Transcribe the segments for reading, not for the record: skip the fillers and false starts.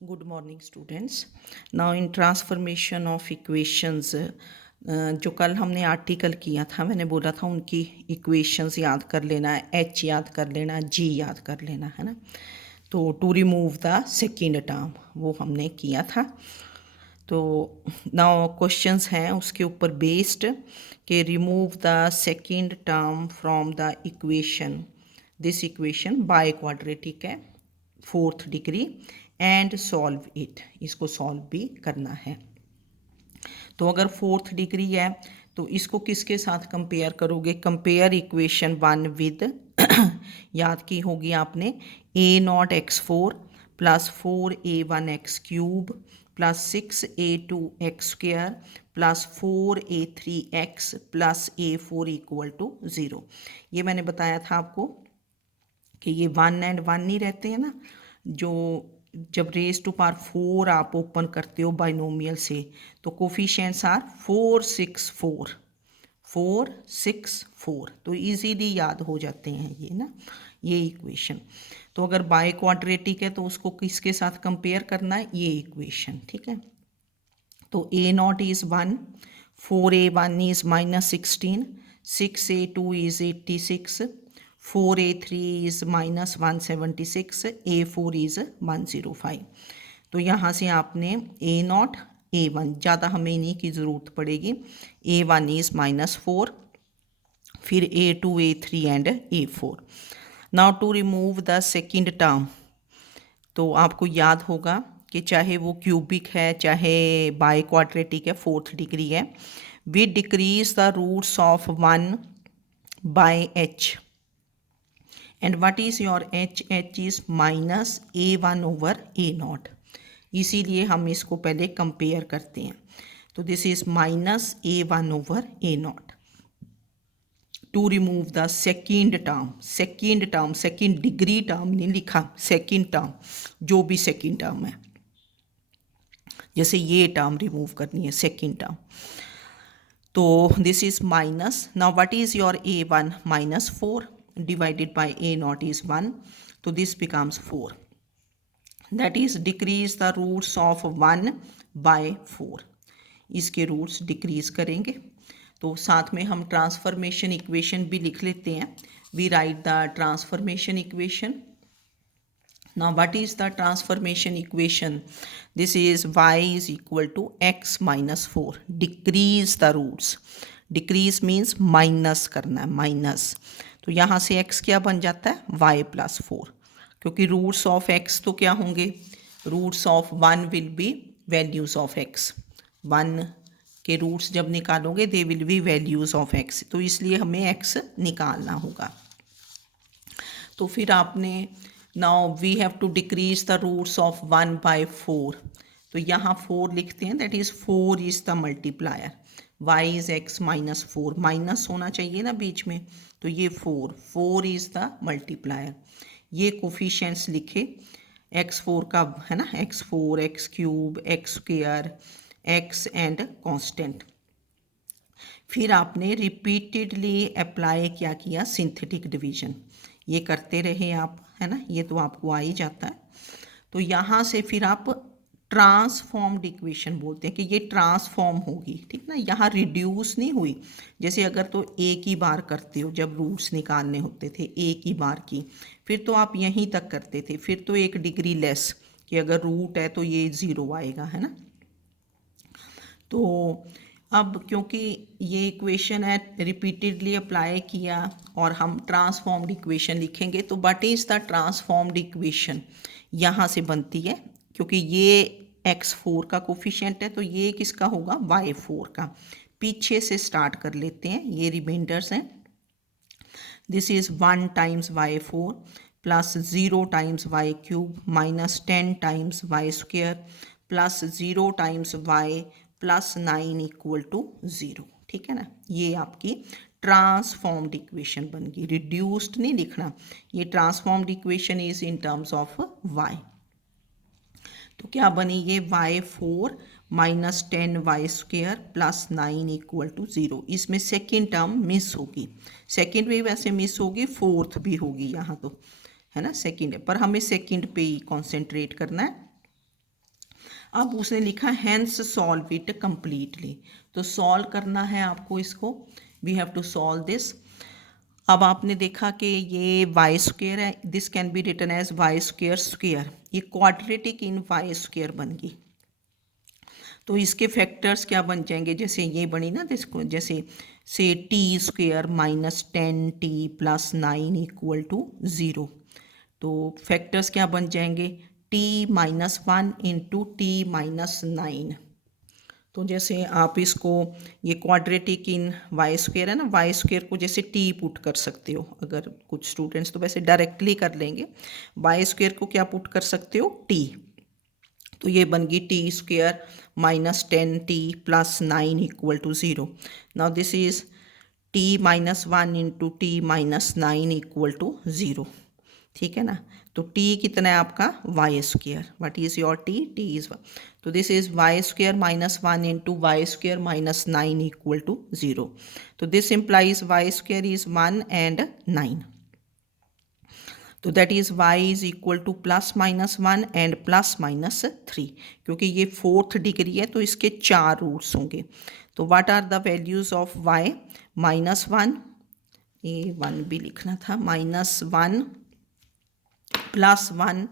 Good morning students. Now in transformation of equations, जो कल हमने आर्टिकल किया था, मैंने बोला था उनकी इक्वेशंस याद कर लेना, एच याद कर लेना, जी याद कर लेना, है ना। तो to remove the second term वो हमने किया था। तो नाउ क्वेश्चंस हैं उसके ऊपर बेस्ड कि remove the second term from the equation, this equation by quadratic है, fourth degree, and solve it, इसको सॉल्व भी करना है। तो अगर फोर्थ डिग्री है तो इसको किसके साथ कंपेयर करोगे? कंपेयर इक्वेशन वन विद याद की होगी आपने, a naught x four plus 4a1x³ plus 6a2x² plus 4a3x plus a4 equal to 0। ये मैंने बताया था आपको कि ये 1 एंड 1 नहीं रहते हैं ना, जो जब रेज टू पावर 4 आप ओपन करते हो बाइनोमियल से तो कोफिशिएंट्स आर 4 6 4 4 6 4, तो इजीली याद हो जाते हैं ये ना, ये इक्वेशन। तो अगर बाय क्वाड्रेटिक है तो उसको किसके साथ कंपेयर करना है? ये इक्वेशन, ठीक है। तो a naught is 1, 4a1 is -16, 6a2 is 86, 4a3 is -176, a4 is 105। तो यहाँ से आपने ए नॉट a1, ज़्यादा हमें इन्हीं की ज़रूरत पड़ेगी, a1 इज़ -4, फिर a2 a3 and a4। Now to remove the second term, तो आपको याद होगा कि चाहे वो क्यूबिक है चाहे बाय क्वाड्रेटिक है, फोर्थ डिग्री है, we decrease the roots of 1 by h, and what is your h? h is -a1 over a0, इसीलिए हम इसको पहले कंपेयर करते हैं। तो this is -a1 over a0 to remove the second term. Second degree term नहीं लिखा, second term, जो भी सेकेंड टर्म है, जैसे ये टर्म रिमूव करनी है, सेकेंड टर्म। तो this is minus, now what is your a1? -4 divided by a0 is 1, तो this becomes 4, that is decrease the roots of 1 by 4, इसके रूट्स डिक्रीज करेंगे। तो साथ में हम ट्रांसफॉर्मेशन इक्वेशन भी लिख लेते हैं। We write the transformation equation. Now what is the transformation equation? This is y is equal to x minus 4. Decrease the roots. Decrease means minus करना है, minus। तो यहाँ से x क्या बन जाता है? y plus 4, क्योंकि रूट्स ऑफ x तो क्या होंगे? Roots of 1 will be values of x। 1 के रूट्स जब निकालोगे they will be values of x, तो इसलिए हमें x निकालना होगा। तो फिर आपने now we have to decrease the roots of 1 by 4, तो यहाँ 4 लिखते हैं, that is 4 is the multiplier, y is x minus 4, minus होना चाहिए ना बीच में, तो ये 4 इज़ द मल्टीप्लायर। ये कोफिशिएंट्स लिखे x4 का, है ना, x4 x³ x² x and constant. फिर आपने रिपीटेडली अप्लाई क्या किया? सिंथेटिक डिवीजन, ये करते रहे आप, है ना, ये तो आपको आ ही जाता है। तो यहाँ से फिर आप ट्रांसफॉर्म्ड इक्वेशन बोलते हैं कि ये ट्रांसफॉर्म होगी, ठीक ना, यहाँ रिड्यूस नहीं हुई। जैसे अगर तो एक ही बार करते हो, जब रूट्स निकालने होते थे एक ही बार की, फिर तो आप यहीं तक करते थे, फिर तो एक डिग्री लेस कि अगर रूट है तो ये 0 आएगा, है ना। तो अब क्योंकि ये इक्वेशन है रिपीटेडली अप्लाई किया और हम ट्रांसफॉर्म्ड इक्वेशन लिखेंगे, तो what is the transformed equation यहाँ से बनती है, क्योंकि ये x4 का कोफिशिएंट है तो ये किसका होगा? y4 का। पीछे से स्टार्ट कर लेते हैं, ये रिमाइंडर्स हैं। This is 1 times y4 plus 0 times y³ minus 10 times y² plus 0 times y plus 9 equal to 0, ठीक है ना। ये आपकी ट्रांसफॉर्म्ड इक्वेशन बन गई, रिड्यूस्ड नहीं लिखना। ये transformed equation is in terms of y। तो क्या बनी ये? y4 minus 10y² plus 9 equal to 0। इसमें सेकेंड टर्म मिस होगी, सेकेंड भी वैसे मिस होगी, फोर्थ भी होगी यहाँ तो, है ना, सेकेंड है, पर हमें सेकेंड पे ही कॉन्सेंट्रेट करना है। अब उसने लिखा हैंस सॉल्व इट कम्प्लीटली, तो सॉल्व करना है आपको इसको, we have to solve this. अब आपने देखा कि ये वाई स्क्वेयर है, this can be written as y square square, ये क्वाड्रेटिक इन वाई स्क्वेयर बन गई। तो इसके फैक्टर्स क्या बन जाएंगे, जैसे ये बनी ना, जिसको जैसे से t square minus 10t plus 9 equal to 0, तो फैक्टर्स क्या बन जाएंगे, t-1 इंटू t-9। तो जैसे आप इसको, ये क्वाड्रेटिक इन वाई स्क्वेयर है ना, वाई स्क्वेयर को जैसे टी पुट कर सकते हो, अगर कुछ स्टूडेंट्स तो वैसे डायरेक्टली कर लेंगे, वाई स्क्वेयर को क्या पुट कर सकते हो, टी, तो ये बन गई t square minus 10t plus 9 equal to 0। Now this is t-1 into t-9 equal to 0, ठीक है ना। तो t कितना है आपका, y square, what is your t, t is, तो this is y square minus 1 into y square minus 9 equal to 0, तो this implies y square is 1 and 9, तो that is y is equal to plus minus 1 and plus minus 3, क्योंकि ये 4th degree है तो इसके 4 roots होंगे। तो what are the values of y, minus 1, ये 1 भी लिखना था, माइनस 1 प्लस 1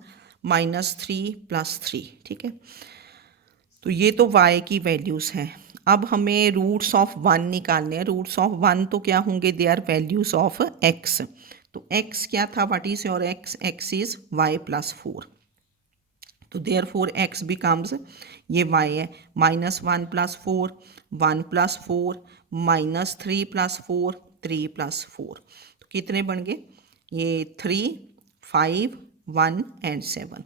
माइनस 3 प्लस 3, ठीक है। तो ये तो y की वैल्यूज़ हैं। अब हमें रूट्स ऑफ 1 निकालने हैं। रूट्स ऑफ 1 तो क्या होंगे, they are values of x। तो x क्या था, what is your x, x is y plus 4, तो देयर फोर x बिकम्स, ये y है, minus 1 plus 4, 1 plus 4, minus 3 plus 4, 3 plus 4, तो कितने बन गए, ये 3, 5, 1 एंड 7।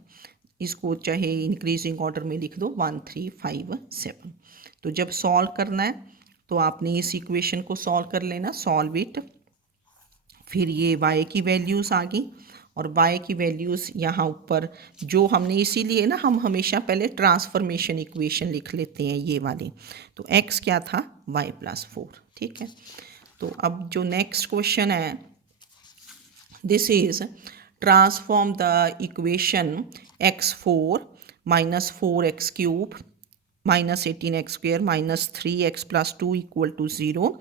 इसको चाहे इंक्रीजिंग ऑर्डर में लिख दो, 1, 3, 5, 7। तो जब सॉल्व करना है तो आपने इस इक्वेशन को सॉल्व कर लेना, सॉल्व इट, फिर ये y की वैल्यूज़ आ गई और y की वैल्यूज़ यहाँ ऊपर जो हमने, इसीलिए ना हम हमेशा पहले ट्रांसफॉर्मेशन इक्वेशन लिख लेते हैं ये वाली। तो x क्या था, y प्लस 4, ठीक है। तो अब जो नेक्स्ट क्वेश्चन है, this is transform the equation x4 minus 4x cube minus 18x square minus 3x plus 2 equal to 0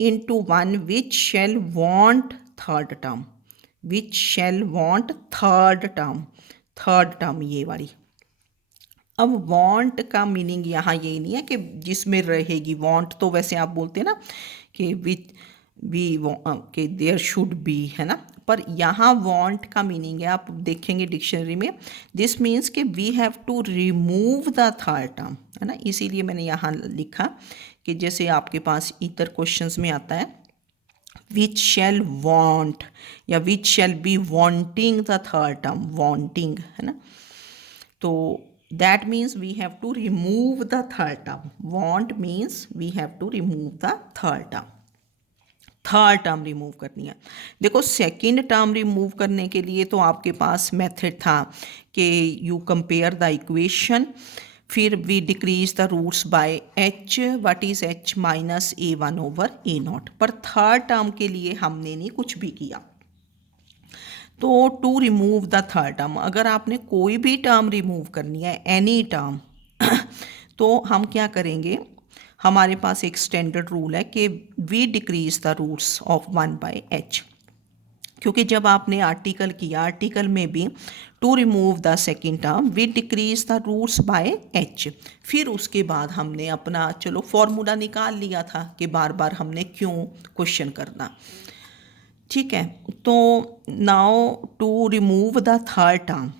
into 1 which shall want third term, which shall want third term, third term ये वाली। अब want का meaning यहाँ ये नहीं है कि जिसमें रहेगी, वॉन्ट तो वैसे आप बोलते हैं ना कि विच वी के देयर शुड बी, है ना, पर यहाँ वॉन्ट का मीनिंग है, आप देखेंगे डिक्शनरी में, दिस मीन्स कि we have to remove the third term, है ना। इसीलिए मैंने यहाँ लिखा कि जैसे आपके पास इतर क्वेश्चंस में आता है विच शैल वॉन्ट या which shall be wanting the third term, wanting, है ना, तो that means we have to remove the third term, want means we have to remove the third term, third term remove करनी है। देखो second term remove करने के लिए तो आपके पास मेथड था कि यू कंपेयर द इक्वेशन, फिर we decrease the roots by h, what is h, minus a1 over a0, पर थर्ड टर्म के लिए हमने नहीं कुछ भी किया। तो to remove the third term, अगर आपने कोई भी टर्म रिमूव करनी है, एनी टर्म, तो हम क्या करेंगे, हमारे पास एक स्टैंडर्ड रूल है कि we decrease the roots of 1 by h, क्योंकि जब आपने आर्टिकल किया, आर्टिकल में भी to remove the second term we decrease the roots by h, फिर उसके बाद हमने अपना चलो फॉर्मूला निकाल लिया था कि बार बार हमने क्यों क्वेश्चन करना, ठीक है। तो now to remove the third term,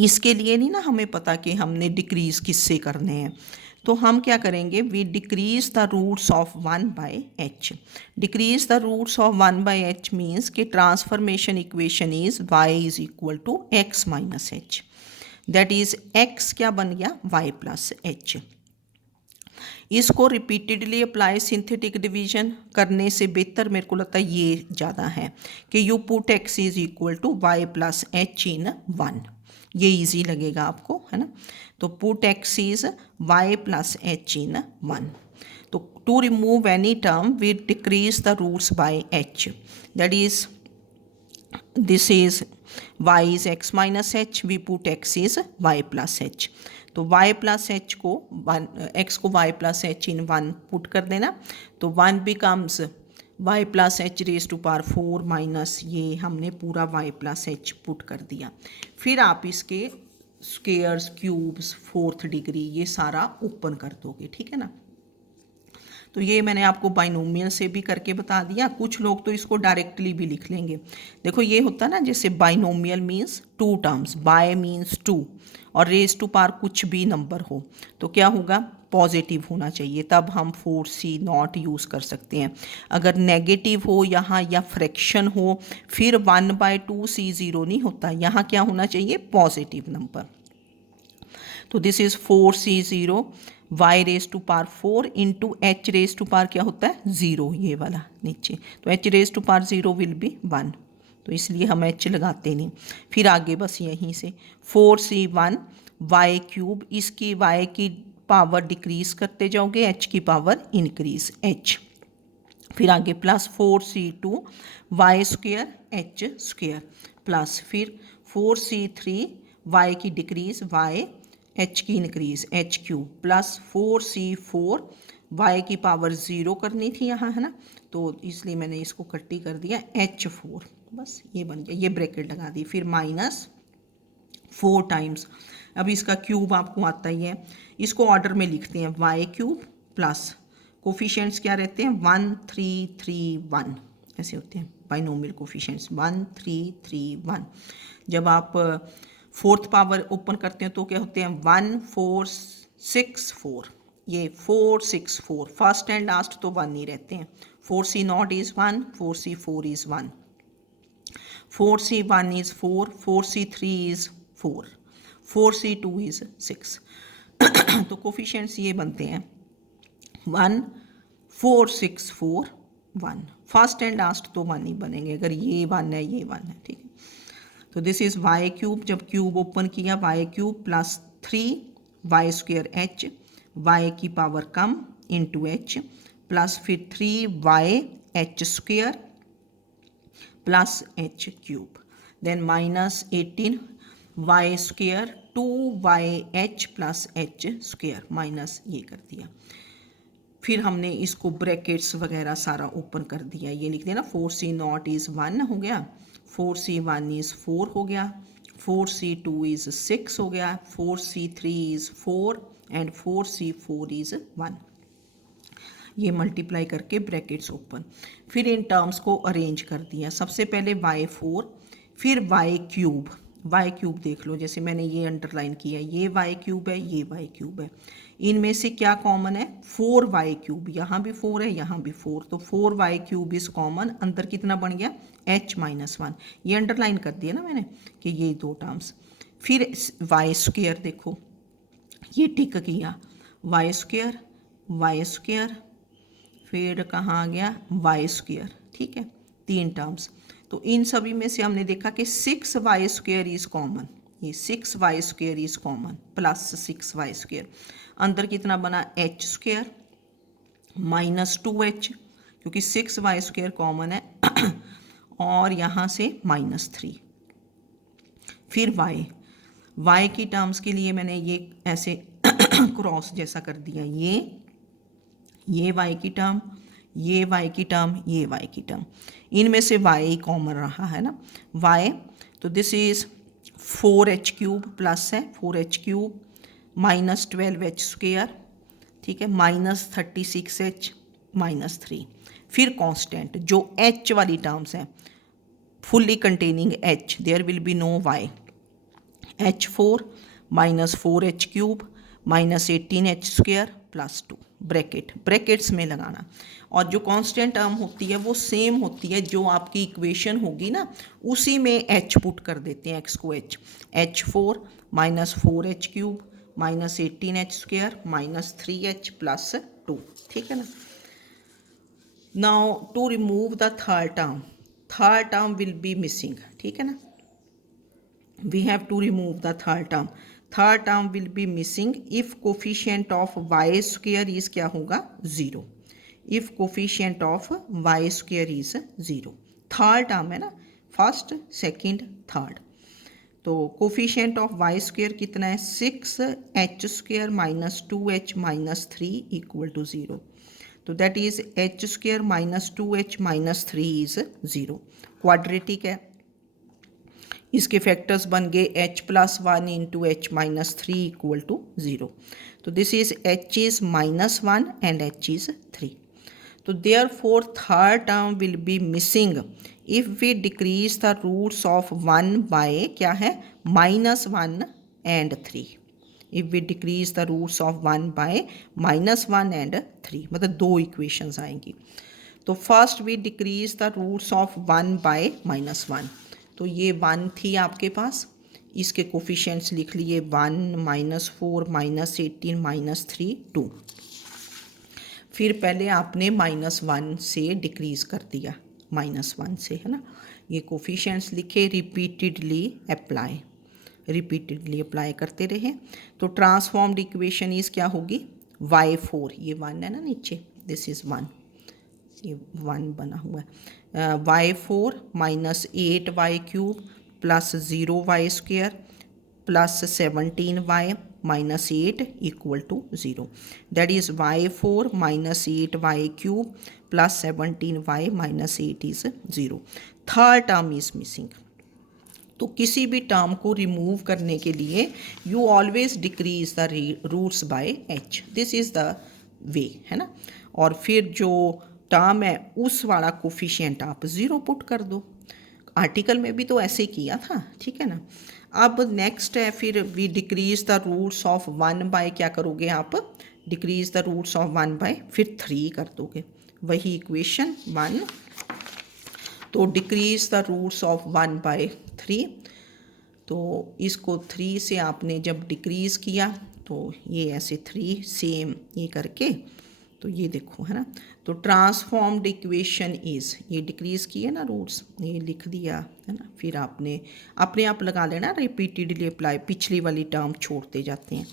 इसके लिए नहीं ना हमें पता कि हमने डिक्रीज किससे करने हैं, तो हम क्या करेंगे, we decrease the roots of 1 by h, decrease the roots of 1 by h means कि transformation equation is y is equal to x minus h, that is x क्या बन गया, y प्लस h। इसको रिपीटेडली अप्लाई सिंथेटिक डिवीजन करने से बेहतर मेरे को लगता है ये ज़्यादा है कि you put x is equal to y plus h in 1, ये इजी लगेगा आपको, है ना। तो put x is y plus h in 1, तो to remove any term we decrease the roots by h, that is this is y is x minus h, we put x is y plus h. तो y plus h को x को y plus h in 1 put कर देना, तो 1 becomes y plus h raise to power 4 minus ये हमने पूरा y plus H put कर दिया। फिर आप इसके स्क्वेयर्स, क्यूब्स, फोर्थ डिग्री ये सारा ओपन कर दोगे, ठीक है ना। तो ये मैंने आपको बाइनोमियल से भी करके बता दिया। कुछ लोग तो इसको डायरेक्टली भी लिख लेंगे। देखो ये होता है ना, जैसे binomial means two terms, bi means two, और रेज टू पावर कुछ भी नंबर हो तो क्या होगा, पॉजिटिव होना चाहिए, तब हम 4c नॉट यूज़ कर सकते हैं। अगर नेगेटिव हो यहाँ या फ्रैक्शन हो फिर 1/2c 0 नहीं होता, यहाँ क्या होना चाहिए, पॉजिटिव नंबर। तो this is 4c 0 y raise to power 4 into h raise to power क्या होता है 0, ये वाला नीचे, तो h raise to power 0 will be 1, तो इसलिए हम h लगाते नहीं। फिर आगे बस यहीं से 4c1 y क्यूब, इसकी y की पावर डिक्रीज करते जाओगे, h की पावर इंक्रीज h। फिर आगे plus 4c2 y square h square, plus फिर 4c3 y की डिक्रीज y, h की increase h cube, plus 4c4 y की पावर 0 करनी थी यहाँ, है ना, तो इसलिए मैंने इसको कट्टी कर दिया h4, बस ये बन गया, ये ब्रैकेट लगा दी। फिर माइनस 4 टाइम्स, अब इसका क्यूब आपको आता ही है, इसको ऑर्डर में लिखते हैं y क्यूब प्लस कोफिशिएंट्स क्या रहते हैं 1 3 3 1, ऐसे होते हैं बाइनोमियल कोफिशिएंट्स 1 3 3 1। जब आप फोर्थ पावर ओपन करते हैं तो क्या होते हैं 1 4 6 4, ये 4 6 4, फर्स्ट एंड लास्ट तो 1 ही रहते हैं। 4c not is 1, 4c4 is 1, 4c1 is 4, 4c3 is 4, 4c2 is 6। तो कोफिशिएंट्स ये बनते हैं 1 4 6 4 1, फर्स्ट एंड लास्ट तो 1 ही बनेंगे, अगर ये 1 है ये 1 है, ठीक है। तो दिस इज़ y क्यूब, जब क्यूब ओपन किया y cube plus 3 y square h, y की पावर कम इंटू h, प्लस फिर 3y h square plus h cube, then minus 18 y square 2yh plus h square, minus ये कर दिया। फिर हमने इसको ब्रैकेट्स वगैरह सारा ओपन कर दिया, ये लिख दिया ना 4c नॉट इज़ 1 हो गया, 4c1 इज़ 4 हो गया, 4c2 इज़ 6 हो गया, 4c3 is 4 and 4c4 is 1। ये मल्टीप्लाई करके ब्रैकेट्स ओपन, फिर इन टर्म्स को अरेंज कर दिया। सबसे पहले y4, फिर y क्यूब देख लो, जैसे मैंने ये अंडरलाइन किया, ये y क्यूब है, ये y क्यूब है, इनमें से क्या कॉमन है 4y क्यूब, यहाँ भी 4 है यहाँ भी 4, तो 4y क्यूब इज़ कॉमन, अंदर कितना बन गया h माइनस 1, ये अंडरलाइन कर दिया ना मैंने कि ये दो टर्म्स। फिर y स्क्वेयर देखो, ये टिक किया y स्क्वेयर, फिर कहाँ आ गया y स्क्वेयर, ठीक है, 3 टर्म्स। तो इन सभी में से हमने देखा कि 6y स्क्वेयर इज़ कॉमन, ये 6y square is common plus 6y square, अंदर कितना बना h स्क्वेयर माइनस 2h, क्योंकि 6y स्क्वेयर कॉमन है और यहाँ से माइनस 3। फिर y की टर्म्स के लिए मैंने ये ऐसे क्रॉस जैसा कर दिया, ये y की टर्म, ये y की टर्म, ये y की टर्म, इनमें से y कॉमन रहा है ना y, तो this is 4h cube plus है 4h cube minus 12h square, ठीक है, माइनस 36h माइनस 3। फिर कांस्टेंट जो h वाली टर्म्स हैं fully containing h, there will be no y, h4 minus 4h cube minus 18h square plus 2, brackets में लगाना। और जो कांस्टेंट टर्म होती है वो सेम होती है, जो आपकी इक्वेशन होगी ना उसी में h पुट कर देते हैं, x को h4 minus 4h cube minus 18h square minus 3h plus 2, ठीक है ना। Now to remove the third term will be missing, ठीक है ना, we have to remove the third term will be missing if coefficient of y square is क्या होगा 0, if coefficient of y square is 0, third term है ना, first, second, third. तो coefficient of y square कितना है 6h square minus 2h minus 3 equal to 0। तो that is h square minus 2h minus 3 is 0। Quadratic है, इसके factors बन गए h plus 1 into h minus 3 equal to 0। तो this is h is minus 1 and h is 3। तो therefore third term will be missing if we decrease the roots of 1 by क्या है minus 1 and 3। If we decrease the roots of 1 by minus 1 and 3, मतलब दो equations आएंगी। तो first we decrease the roots of 1 by minus 1। तो ये 1 थी आपके पास, इसके कोफिशिएंट्स लिख लिए 1 माइनस 4 माइनस 18 माइनस 3 2। फिर पहले आपने -1 से डिक्रीज़ कर दिया, -1 से, है ना। ये कोफिशिएंट्स लिखे, रिपीटेडली अप्लाई करते रहे। तो ट्रांसफॉर्म्ड इक्वेशन इज क्या होगी y4, ये 1 है ना नीचे, दिस इज़ 1, ये 1 बना हुआ है। y4 minus 8y cube plus 0y square plus 17y minus 8 equal to 0। That is y4 minus 8y cube plus 17y minus 8 is 0। Third term is missing. तो किसी भी टर्म को रिमूव करने के लिए you always decrease the roots by h, this is the way, है ना। और फिर जो टर्म है उस वाला कोफिशिएंट आप 0 पुट कर दो। आर्टिकल में भी तो ऐसे किया था, ठीक है ना। अब नेक्स्ट है फिर we decrease the roots of 1 by, क्या करोगे आप, decrease the roots of 1 by फिर 3 कर दोगे, वही इक्वेशन 1। तो decrease the roots of 1 by 3, तो इसको 3 से आपने जब डिक्रीज़ किया तो ये ऐसे 3 सेम ये करके, तो ये देखो, है ना। तो ट्रांसफॉर्म्ड इक्वेशन इज़, ये डिक्रीज़ किए ना रूट्स, ये लिख दिया, है ना। फिर आपने अपने आप लगा लेना, रिपीटेडली अप्लाई, पिछली वाली टर्म छोड़ते जाते हैं।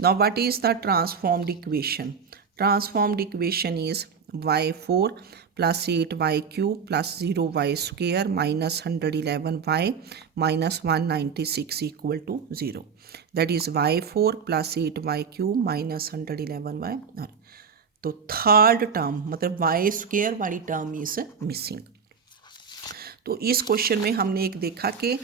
Now what is the transformed equation? Transformed equation is y4 plus 8y cube plus 0y square minus 111y minus 196 equal to 0। That is y4 plus 8y cube minus 111y। तो third term मतलब y square वाली term is missing. तो इस question में हमने एक देखा कि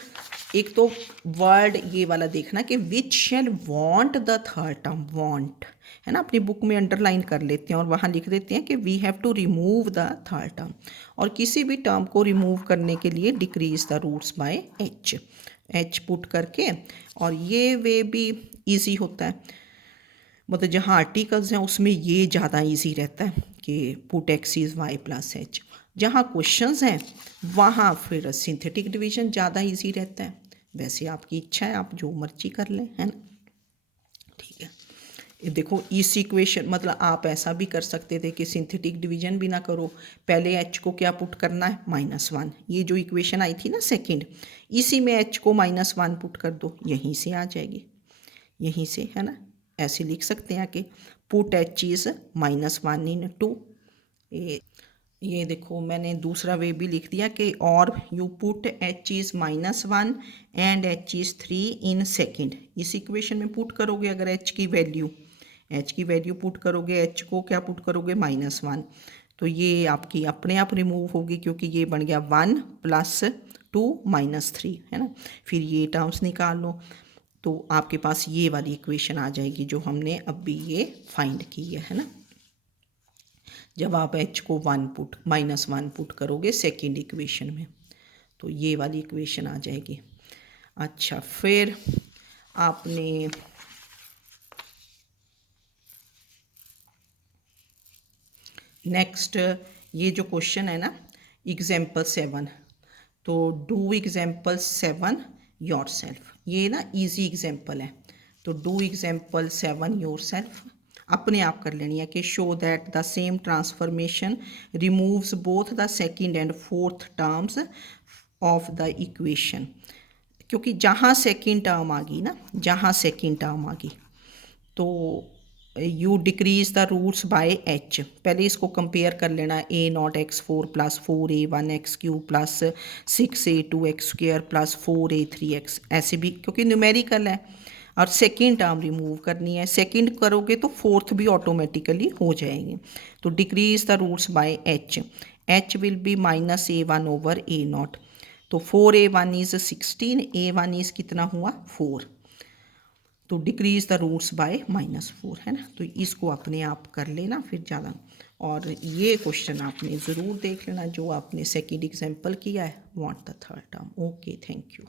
एक तो वर्ड ये वाला देखना कि which shall want the third term, want, है ना। अपनी बुक में अंडरलाइन कर लेते हैं और वहाँ लिख देते हैं कि we have to remove the third term. और किसी भी टर्म को रिमूव करने के लिए decrease the roots by h put करके, और ये वे भी इजी होता है, मतलब जहाँ आर्टिकल्स हैं उसमें ये ज़्यादा इजी रहता है कि put x is y plus h। जहाँ क्वेश्चंस हैं वहाँ फिर सिंथेटिक डिवीजन ज़्यादा इजी रहता है। वैसे आपकी इच्छा है, आप जो मर्जी कर लें, है ना, ठीक है। ये देखो इस इक्वेशन, मतलब आप ऐसा भी कर सकते थे कि सिंथेटिक डिवीजन भी ना करो, पहले h को क्या पुट करना है -1। ये जो इक्वेशन आई थी ना सेकंड, इसी में h को -1 पुट कर दो, यहीं से आ जाएगी, यहीं से, है ना। ऐसे लिख सकते हैं कि पुट h इज़ -1 इन 2। ये देखो मैंने दूसरा वे भी लिख दिया कि और you put h is -1 and h is 3 in second. इस इक्वेशन में पुट करोगे अगर h की वैल्यू पुट करोगे, h को क्या पुट करोगे -1, तो ये आपकी अपने आप रिमूव होगी क्योंकि ये बन गया 1 प्लस 2 माइनस 3, है ना। फिर ये टर्म्स निकाल लो तो आपके पास ये वाली इक्वेशन आ जाएगी जो हमने अभी ये फाइंड की है ना। जब आप h को -1 पुट करोगे सेकेंड इक्वेशन में तो ये वाली इक्वेशन आ जाएगी। अच्छा, फिर आपने नेक्स्ट ये जो क्वेश्चन है ना एग्जाम्पल 7, तो डू एग्जाम्पल 7 योर सेल्फ, ये ना इजी एग्जाम्पल है, तो डू एग्जाम्पल 7 योर सेल्फ अपने आप कर लेनी है कि show that the same transformation removes both the second and fourth terms of the equation. क्योंकि जहाँ सेकंड टर्म आ गई तो you decrease the roots by h. पहले इसको कंपेयर कर लेना, a naught x four plus 4a1 x cube plus 6a2 x square plus 4a3 x, ऐसे भी क्योंकि न्यूमेरिकल है। और सेकेंड टर्म रिमूव करनी है, सेकेंड करोगे तो फोर्थ भी ऑटोमेटिकली हो जाएगी। तो decrease the roots by h, h will be -a1 over a naught. तो 4a1 इज़ 16, a1 इज़ कितना हुआ 4। तो डिक्रीज द रूट्स बाय -4 है ना। तो इसको अपने आप कर लेना फिर ज़्यादा। और ये क्वेश्चन आपने ज़रूर देख लेना जो आपने सेकेंड एग्जाम्पल किया है, what the third term. Okay, thank you.